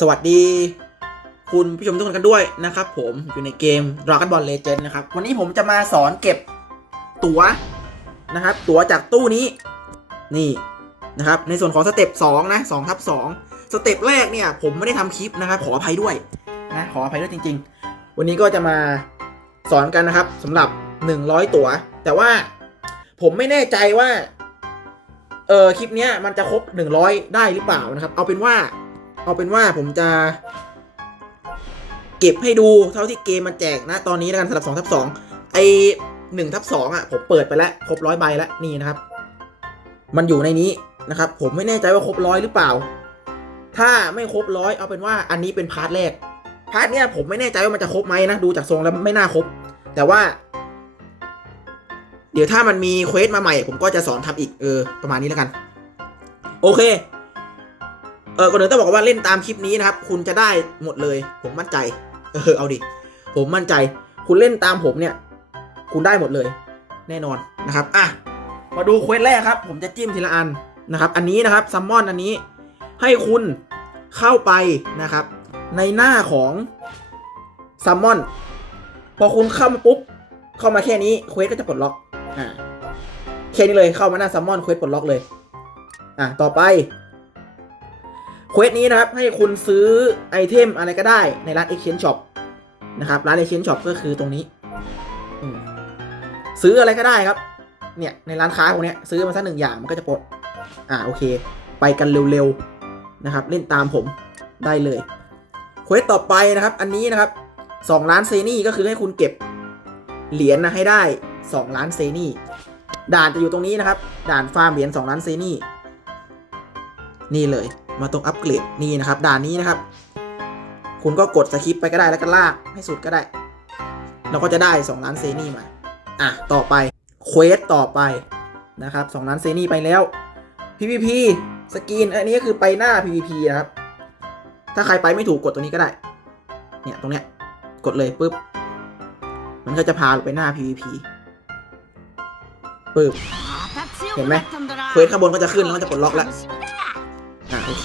สวัสดี คุณผู้ชมทุกคนกันด้วยนะครับผมอยู่ในเกม Dragon Ball Legend นะครับ วันนี้ผมจะมาสอนเก็บตั๋วนะครับ ตั๋วจากตู้นี้นี่นะครับ ในส่วนของสเต็ป2นะ2ทับ2สเต็ปแรกเนี่ย ผมไม่ได้ทำคลิปนะครับ ขออภัยด้วยนะขออภัยด้วยจริง ๆ วันนี้ก็จะมาสอนกันนะครับสำหรับ 100 ตั๋ว แต่ว่าผมไม่แน่ใจว่าเออคลิปเนี้ยมันจะครบ 100 ได้หรือเปล่านะครับ เอาเป็นว่า เอาเป็นว่าผมจะ เก็บให้ดูเท่าที่เกมมันแจกนะ ตอนนี้แล้วกันสำหรับ2ทับ2ไอ1ทับ2อะผมเปิดไปแล้วครบร้อยใบแล้วนี่นะครับ มันอยู่ในนี้นะครับ ผมไม่แน่ใจว่าครบร้อยหรือเปล่า ถ้าไม่ครบร้อยเอาเป็นว่าอันนี้เป็นพาร์ทแรกพาร์ทเนี้ยผมไม่แน่ใจว่ามันจะครบไหมนะดูจากทรงแล้วไม่น่าครบ แต่ว่า เดี๋ยวถ้ามันมีเควสมาใหม่ ผมก็จะสอนทำอีกเออประมาณนี้แล้วกัน โอเค เออก่อนอื่นต้องบอกว่าเล่นตามคลิปนี้นะครับ คุณจะได้หมดเลย ผมมั่นใจ เออเอาดิ ผมมั่นใจ คุณเล่นตามผมเนี่ย คุณได้หมดเลย แน่นอนนะครับ อะ มาดูเควสแรกครับ ผมจะจิ้มทีละอันนะครับ อันนี้นะครับซัมมอนอันนี้ ให้คุณเข้าไปนะครับ ในหน้าของซัมมอน พอคุณเข้ามาปุ๊บ เข้ามาแค่นี้เควสก็จะปลดล็อก อ่าแค่นี้เลยเข้ามาหน้าซัมมอนเควสปลดล็อกเลย อะต่อไป เควสนี้นะครับให้คุณซื้อไอเทมอะไรก็ได้ในร้าน Exchange Shop นะครับร้าน Exchange Shop ก็คือตรงนี้ ซื้ออะไรก็ได้ครับ เนี่ยในร้านค้าพวกเนี้ยซื้อมาสักหนึ่งอย่างมันก็จะปลดอ่าโอเค ไปกันเร็วๆนะครับ เล่นตามผมได้เลยเควสต่อไปนะครับ อันนี้นะครับสองล้านเซนี่ก็คือให้คุณเก็บเหรียญนะให้ได้สองล้านเซนี่ ด่านจะอยู่ตรงนี้นะครับ ด่านฟาร์มเหรียญ2ล้านเซนี่ นี่เลย มาตรงอัปเกรดนี่นะครับ ด่านนี้นะครับ คุณก็กดสคิปไปก็ได้แล้วก็ลากให้สุดก็ได้ เราก็จะได้ 2 ล้านเซนี่มา อะ ต่อไปเควสต่อไปนะครับ2ล้านเซนี่ไปแล้ว PVP สกินอันนี้ก็คือไปหน้า PVP นะครับ ถ้าใครไปไม่ถูกกดตรงนี้ก็ได้ เนี่ยตรงเนี้ยกดเลยปุ๊บ มันก็จะพาไปหน้า PVP ปึ๊บ เห็นไหมเควสข้างบนก็จะขึ้นแล้วก็จะจะปลดล็อกแล้ว โอเค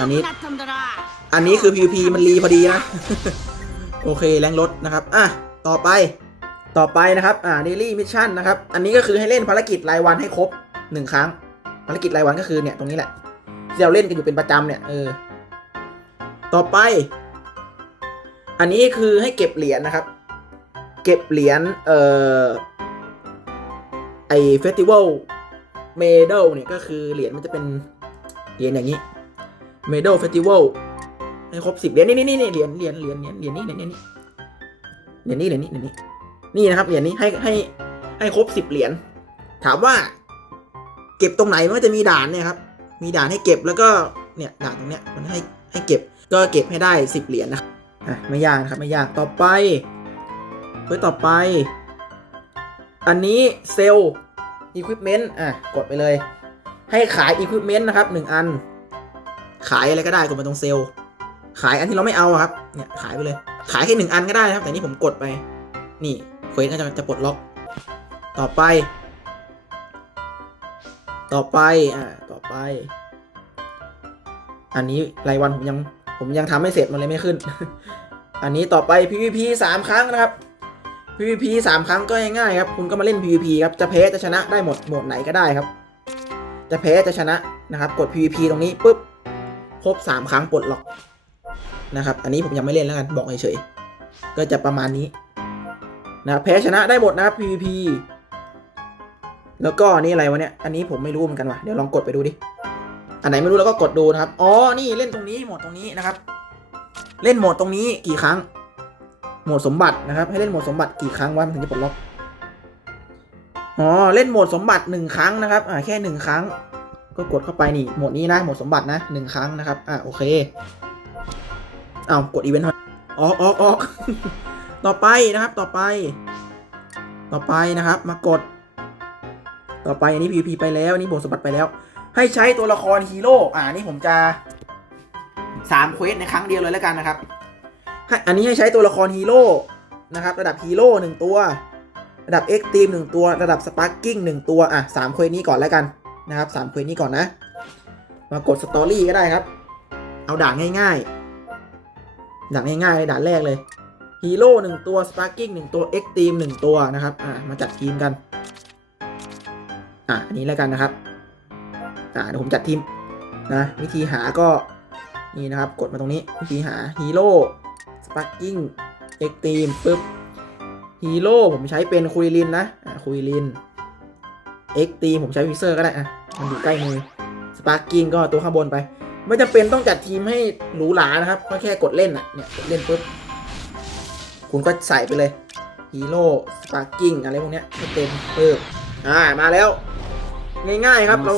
อัอันนนี้นี้ อันนี้คือ PVP มันรีพอดีนะ โอเคแรงลดนะครับ อะ ต่อไป ต่อไปนะครับ อ่า daily mission นะครับ อันนี้ก็คือให้เล่นภารกิจรายวันให้ครบหนึ่งครั้ง ภารกิจรายวันก็คือเนี่ยตรงนี้แหละที่เราเล่นกันอยู่เป็นประจำเนี่ย เออ ต่อไป อันนี้คือให้เก็บเหรียญนะครับ เก็บเหรียญ เอ่อ ไอเฟสติวัลเมด l เนี่ยก็คือเหรียญมันจะเป็น เหรียญอย่างนี้เมด l เฟสติวัลให้ครบสิบเหรียญนี่นี่นี่เหรียญเหรียญเหรียญเหรียญเหรียญนี้เหรียญนี้เหรียญนี้เหรียญนี้เหรียญนี้นี่นะครับเหรียญนี้ให้ให้ให้ครบสิบเหรียญถามว่า เก็บตรงไหนมันจะมีด่านเนี่ยครับ มีด่านให้เก็บแล้วก็เนี่ยด่านตรงเนี้ยมันให้ให้เก็บก็เก็บให้ได้สิบเหรียญนะครับอะไม่ยากนะครับไม่ยากต่อไปเพื่อต่อไป อันนี้เซลล์ Equipment อะกดไปเลย ให้ขาย Equipment นะครับหนึ่งอัน ขายอะไรก็ได้กดมาตรงเซลล์ ขายอันที่เราไม่เอาครับ เนี่ยขายไปเลย ขายแค่หนึ่งอันก็ได้นะครับ แต่นี่ผมกดไป นี่เควสก็จะจะปลดล็อก ต่อไป ต่อไป อ่า ต่อไป อันนี้รายวันผมยัง ผมยังทำไม่เสร็จมันเลยไม่ขึ้น อันนี้ต่อไป PVP สามครั้งนะครับ PVP สามครั้งก็ง่ายๆครับ คุณก็มาเล่น PVP ครับ จะแพ้จะชนะได้หมด โหมดไหนก็ได้ครับ จะแพ้จะชนะนะครับ กด PVP ตรงนี้ปุ๊บครบสามครั้งปลดล็อกนะครับ อันนี้ผมยังไม่เล่นแล้วกัน บอกเฉยๆก็จะประมาณนี้นะแพ้ชนะได้หมดนะครับ PVP แล้วก็นนี่อะไรวะเนี่ย อันนี้ผมไม่รู้เหมือนกันว่ะ เดี๋ยวลองกดไปดูดิ อันไหนไม่รู้แล้วก็กดดูนะครับ อ๋อ นี่เล่นตรงนี้โหมดตรงนี้นะครับ เล่นโหมดตรงนี้กี่ครั้ง โหมดสมบัตินะครับ ให้เล่นโหมดสมบัติกี่ครั้งวะมันถึงจะปลดล็อก อ๋อ เล่นโหมดสมบัติหนึ่งครั้งนะครับ อ่าแค่หนึ่งครั้ง ก็กดเข้าไปนี่โหมดนี้นะโหมดสมบัตินะหนึ่งครั้งนะครับ อ่าโอเค เอากดอีเวนต์ออกออกออกต่อไปนะครับ ต่อไป ต่อไปนะครับ มากด ต่อไปอันนี้ PVP ไปแล้วอันนี้โหมดสมบัติไปแล้ว ให้ใช้ตัวละครฮีโร่อ่านี่ผมจะสามเควสในครั้งเดียวเลยแล้วกันนะครับให้อันนี้ให้ใช้ตัวละครฮีโร่นะครับ ระดับฮีโร่หนึ่งตัว ระดับเอ็กตีมหนึ่งตัวระดับสปาร์กิ้งหนึ่งตัว อะสามเควสนี้ก่อนแล้วกันนะครับสามเควสนี้ก่อนนะ มากดสตอรี่ก็ได้ครับ เอาด่านง่ายๆด่านง่ายๆเลยด่านแรกเลยฮีโร่หนึ่งตัวสปาร์กิ้งหนึ่งตัวเอ็กตีมหนึ่งตัวนะครับ อ่า มาจัดทีมกัน อะอันนี้แล้วกันนะครับ อ่าเดี๋ยวผมจัดทีมนะ วิธีหาก็นี่นะครับ กดมาตรงนี้ วิธีหาฮีโร่สปาร์กิ้งเอ็กตีมปุ๊บ ฮีโร่ผมใช้เป็นคุยลินนะอ่าคุยลินเอ็กตีมผมใช้วิเซอร์ก็ได้อะมันอยู่ใกล้มือสปาร์กิ้งก็ตัวข้างบนไป ไม่จำเป็นต้องจัดทีมให้หรูหรานะครับก็แค่กดเล่นอะเนี่ยกดเล่นปุ๊บคุณก็ใส่ไปเลยฮีโร่สปาร์กิ้งอะไรพวกเนี้ยให้เต็มเพิ่มอ่ามาแล้ว ง่ายๆครับเรา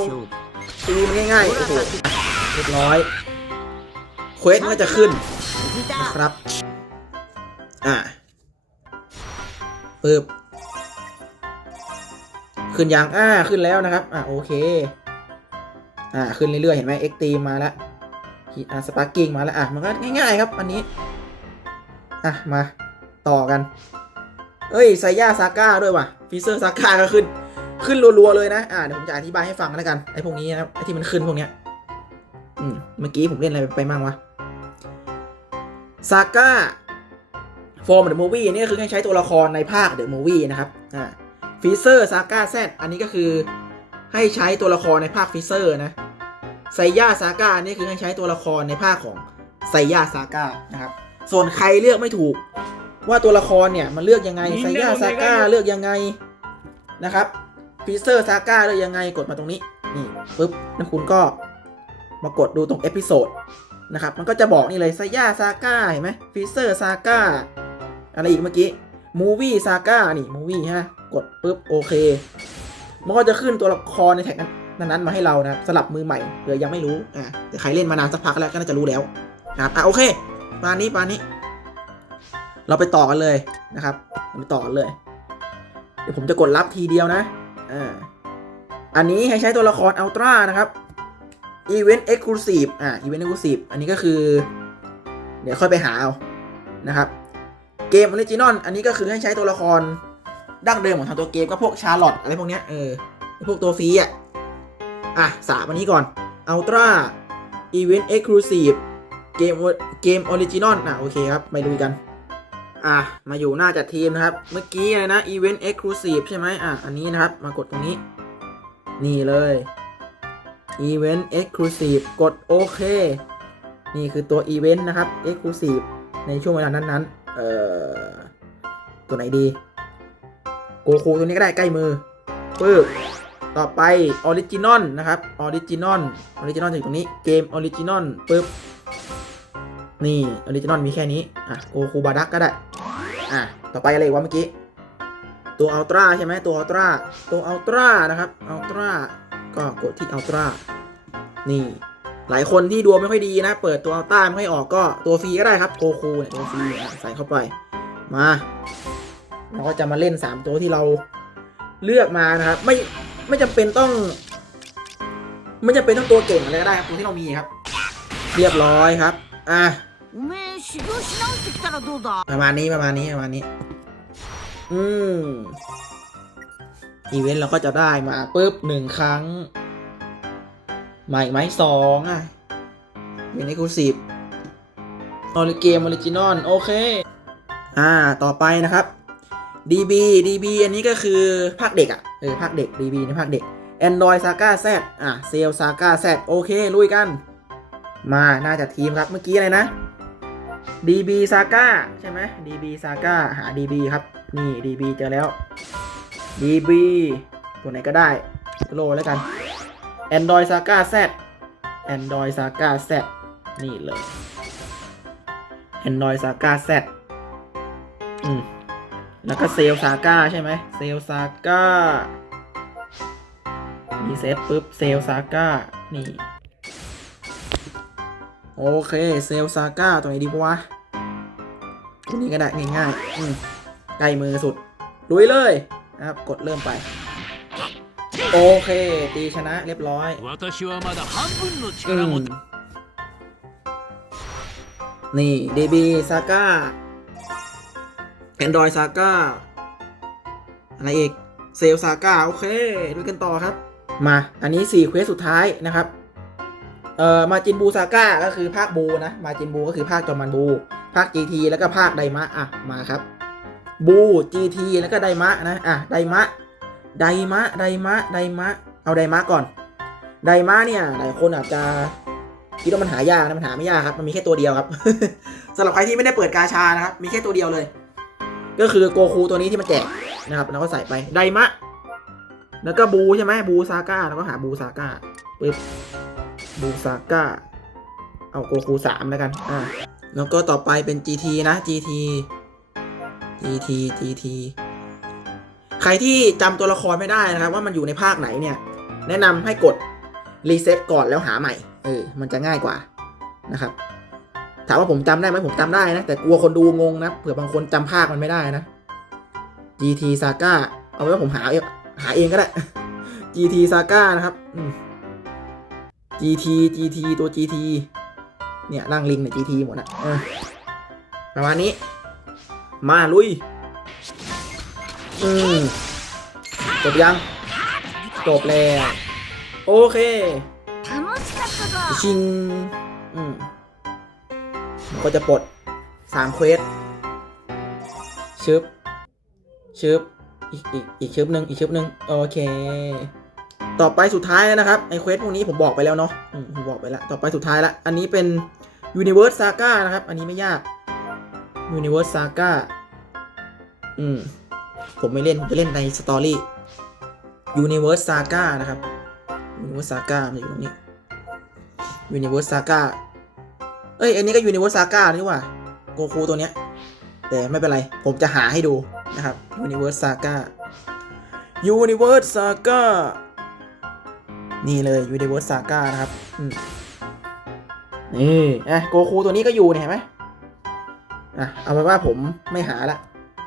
ตีมันง่ายๆโอ้โหเรียบร้อยเควสก็จะขึ้นนะครับ อ่า ปึ๊บขึ้นยังอ่าขึ้นแล้วนะครับ อ่าโอเค อ่าขึ้นเรื่อยๆ เห็นไหมเอ็กตีมาแล้วอ่าสปาร์กิ้งมาแล้ว อะมันก็ง่ายๆครับ อันนี้ อะมาต่อกัน เอ้ยไซย่าซาก้าด้วยว่ะฟิเซอร์ซาก้าก็ขึ้น ขึ้นรัวๆเลยนะ อ่าเดี๋ยวผมจะอธิบายให้ฟังแล้วกันไอ้พวกนี้นะครับไอ้ที่มันขึ้นพวกเนี้ย อืมเมื่อกี้ผมเล่นอะไรไปมั่งวะซาก้า ฟอร์มเดอะมูวี่นี่ก็คือให้ใช้ตัวละครในภาคเดอะมูวี่นะครับอ่าฟิเซอร์ซาก้าแซอันนี้ก็คือให้ใช้ตัวละครในภาคฟิเซอร์นะไซย่าซาก้านี่คือให้ใช้ตัวละครในภาคของไซย่าซาก้านะครับส่วนใครเลือกไม่ถูก ว่าตัวละครเนี่ยมันเลือกยังไงไซย่าซาก้าเลือกยังไงนะครับฟิเซอร์ซาก้าเลือกยังไงกดมาตรงนี้นี่ปุ๊บแล้วคุณก็มากดดูตรงเอพิโซดนะครับมันก็จะบอกนี่เลยไซย่าซาก้าเห็นไหมฟิเซอร์ซาก้า อะไรอีกเมื่อกี้มูวี่ซาก้านี่มูวี่ฮะกดปุ๊บโอเค มันก็จะขึ้นตัวละครในแท็กนั้นนั้นมาให้เรานะครับสลับมือใหม่เผื่อยังไม่รู้อ่าแต่ใครเล่นมานานสักพักแล้วก็น่าจะรู้แล้วนะครับอะโอเคปานนี้ปานนี้ เราไปต่อกันเลยนะครับไปต่อกันเลย เดี๋ยวผมจะกดรับทีเดียวนะอ่าอันนี้ให้ใช้ตัวละครอัลตร้านะครับ Event Exclusive อ่า Event Exclusive อันนี้ก็คือ เดี๋ยวค่อยไปหาเอานะครับ เกมออริจินอลอันนี้ก็คือให้ใช้ตัวละครดั้งเดิมของทางตัวเกมก็พวกชาร์ลอตอะไรพวกเนี้ยเออพวกตัวฟรีอะ อะสามอันนี้ก่อน Ultra Event Exclusive เกมเกมออริจินอลอะโอเคครับไปดูกัน อะ มาอยู่หน้าจัดทีมนะครับ เมื่อกี้อะไรนะ Event Exclusive ใช่ไหมอะ อันนี้นะครับ มากดตรงนี้ นี่เลย Event Exclusive กดโอเค นี่คือตัว Event นะครับ Exclusive ในช่วงเวลานั้นๆ เอ่อตัวไหนดีโกคูตัวนี้ก็ได้ใกล้มือปึ๊บต่อไปออริจินอลนะครับออริจินอลออริจินอลอยู่ตรงนี้เกมออริจินอลปึ๊บนี่ออริจินอลมีแค่นี้อะโกคูบาดักก็ได้อะต่อไปอะไรวะเมื่อกี้ตัวอัลตร้าใช่ไหมตัวอัลตร้าตัวอัลตร้านะครับอัลตร้าก็กดที่อัลตร้านี่ หลายคนที่ดวงไม่ค่อยดีนะ เปิดตัวอัลต้าไม่ค่อยออกก็ตัวฟรีก็ได้ครับโกคูเนี่ยตัวฟรีใส่เข้าไป มาเราก็จะมาเล่น 3 ตัวที่เราเลือกมานะครับ ไม่ไม่จำเป็นต้อง ไม่จำเป็นต้องตัวเก่งอะไรก็ได้ครับตัวที่เรามีครับ เรียบร้อยครับ อะประมาณนี้ประมาณนี้ประมาณนี้ อืมอีเวนต์เราก็จะได้มาปุ๊บหนึ่งครั้ง มาอีกไหมสองอะเป็นเอ็กซ์คลูซีออริเกมออริจินอลโอเค อ่า ต่อไปนะครับ DB DB อันนี้ก็คือภาคเด็กอะ เออภาคเด็ก DB ในภาคเด็ก Android Saga Z อะเซล Saga Z โอเค ลุยกัน มาน่าจะทีมครับ เมื่อกี้อะไรนะ DB Saga ใช่ไหม DB Saga หา DB ครับ นี่ DB เจอแล้ว DB ตัวไหนก็ได้โลแล้วกัน Android Saga Z Android Saga Z นี่เลย Android Saga Z อืม แล้วก็เซลซาก้าใช่ไหมเซลซาก้ามีเซตปุ๊บเซลซาก้านี่ โอเคเซลซาก้าตัวไหนดีวะตัวนี้ก็ได้ง่ายๆอืมใกล้มือสุดลุยเลยนะครับ กดเริ่มไป โอเค ตีชนะเรียบร้อยอนี่เดบีซาก้าแอนดรอยซาก้าอะไรอีก เซลซาก้าโอเคดูกันต่อครับ มา อันนี้4เควสสุดท้ายนะครับ เอ่อ มาจินบูซาก้าก็คือภาคบูนะ มาจินบูก็คือภาคจอมันบู ภาคจีทีแล้วก็ภาคไดมะ อะ มาครับ บูจีทีแล้วก็ไดมะนะ อะ ไดมะ ไดมะไดมะไดมะ เอาไดมะก่อน ไดมะเนี่ยหลายคนอาจจะคิดว่ามันหายากนะมันหาไม่ยากครับมันมีแค่ตัวเดียวครับสำหรับใครที่ไม่ได้เปิดกาชานะครับมีแค่ตัวเดียวเลย ก็คือโกคูตัวนี้ที่มันแจกนะครับแล้วก็ใส่ไปไดมะ แล้วก็บูใช่ไหมบูซาก้าแล้วก็หาบูซาก้าปึ๊บบูซาก้าเอาโกคูสามแล้วกันอ่าแล้วก็ต่อไปเป็น GT นะ GT GT GT ใครที่จำตัวละครไม่ได้นะครับ ว่ามันอยู่ในภาคไหนเนี่ย แนะนำให้กดรีเซ็ตก่อนแล้วหาใหม่ เออ มันจะง่ายกว่านะครับ ถามว่าผมจำได้ไหมผมจำได้นะ แต่กลัวคนดูงงนะ เผื่อบางคนจำภาคมันไม่ได้นะ GT Saga เอาไว้ว่าผมหาเองหาเองก็ได้ GT Saga นะครับ GT GT ตัว GT เนี่ยร่างลิงเนี่ย GT หมดนะประมาณนี้ มาลุย อืมจบยัง จบแล้ว โอเคชิง อืมก็จะปลดสามเควสชึบชึบอีกอีกอีกชึบหนึ่งอีกชึบหนึ่งโอเค ต่อไปสุดท้ายแล้วนะครับไอเควสพวกนี้ผมบอกไปแล้วเนาะผมบอกไปแล้ว ต่อไปสุดท้ายละอันนี้เป็น Universe Saga นะครับ อันนี้ไม่ยาก Universe Saga อืม ผมไม่เล่น ผมจะเล่นในสตอรี่ Universe Saga นะครับ Universe Saga มันอยู่ตรงนี้ Universe Saga เอ้ย อันนี้ก็ Universe Saga นี่ว่าโกคูตัวเนี้ย แต่ไม่เป็นไร ผมจะหาให้ดูนะครับ Universe Saga Universe Saga นี่เลย Universe Saga นะครับนี่อะโกคูตัวนี้ก็อยู่เนี่ยเห็นไหมอะเอาเป็นว่าผมไม่หาละ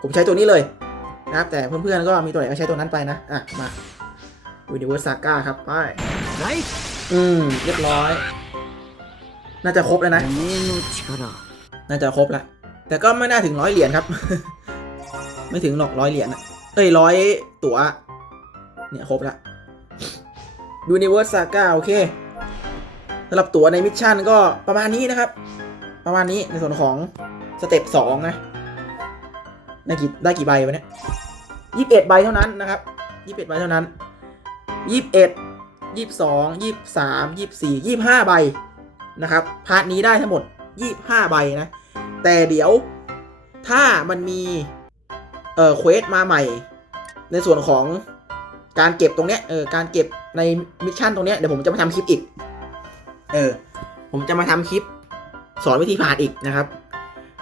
ผมใช้ตัวนี้เลย นะครับ แต่เพื่อนๆก็มีตัวไหนก็ใช้ตัวนั้นไปนะ อะ มาวินิเวอร์ซาก้าครับไปไอืม เรียบร้อย น่าจะครบแล้วนะ น่าจะครบละแต่ก็ไม่น่าถึงร้อยเหรียญครับ ไม่ถึงหรอกร้อยเหรียญนะเอ้ยร้อยตั๋ว เนี่ยครบละยูนิเวอร์สซาก้าโอเคสำหรับตั๋วในมิชชั่นก็ประมาณนี้นะครับ ประมาณนี้ในส่วนของสเต็ปสองนะ ได้กี่ได้กี่ใบวะเนี่ยยี่สิบเอ็ดใบเท่านั้นนะครับยี่สิบเอ็ดใบเท่านั้นยี่สิบเอ็ดยี่สิบสองยี่สิบสามยี่สิบสี่ยี่สิบห้าใบนะครับพาร์ทนี้ได้ทั้งหมดยี่สิบห้าใบนะ แต่เดี๋ยวถ้ามันมีเอ่อเควสมาใหม่ ในส่วนของการเก็บตรงเนี้ยเออการเก็บในมิชชั่นตรงเนี้ยเดี๋ยวผมจะมาทำคลิปอีก เออ ผมจะมาทำคลิปสอนวิธีผ่านอีกนะครับ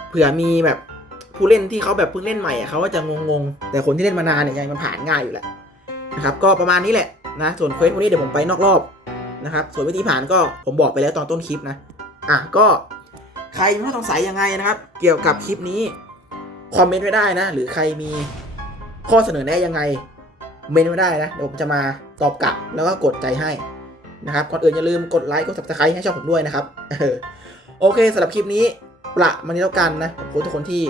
เผื่อมีแบบ ผู้เล่นที่เขาแบบเพิ่งเล่นใหม่อะเขาก็จะงงๆ แต่คนที่เล่นมานานเนี่ยยังไงมันผ่านง่ายอยู่แหละนะครับก็ประมาณนี้แหละนะส่วนเควสวกนี้เดี๋ยวผมไปนอกรอบนะครับส่วนวิธีผ่านก็ผมบอกไปแล้วตอนต้นคลิปนะอะก็ใครมีข้อสงสัยยังไงนะครับ เกี่ยวกับคลิปนี้คอมเมนต์ไว้ได้นะ หรือใครมีข้อเสนอแนะยังไงเมนต์ไว้ได้นะเดี๋ยวผมจะมาตอบกลับแล้วก็กดใจให้นะครับก่อนอื่นอย่าลืมกดไลค์กด subscribe ให้ช่องผมด้วยนะครับเออโอเคสำหรับคลิปนี้ประมาณนี้แล้วกันนะขอบคุณทุกคนที่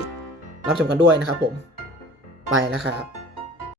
รับชมกันด้วยนะครับผม ไปแล้วครับ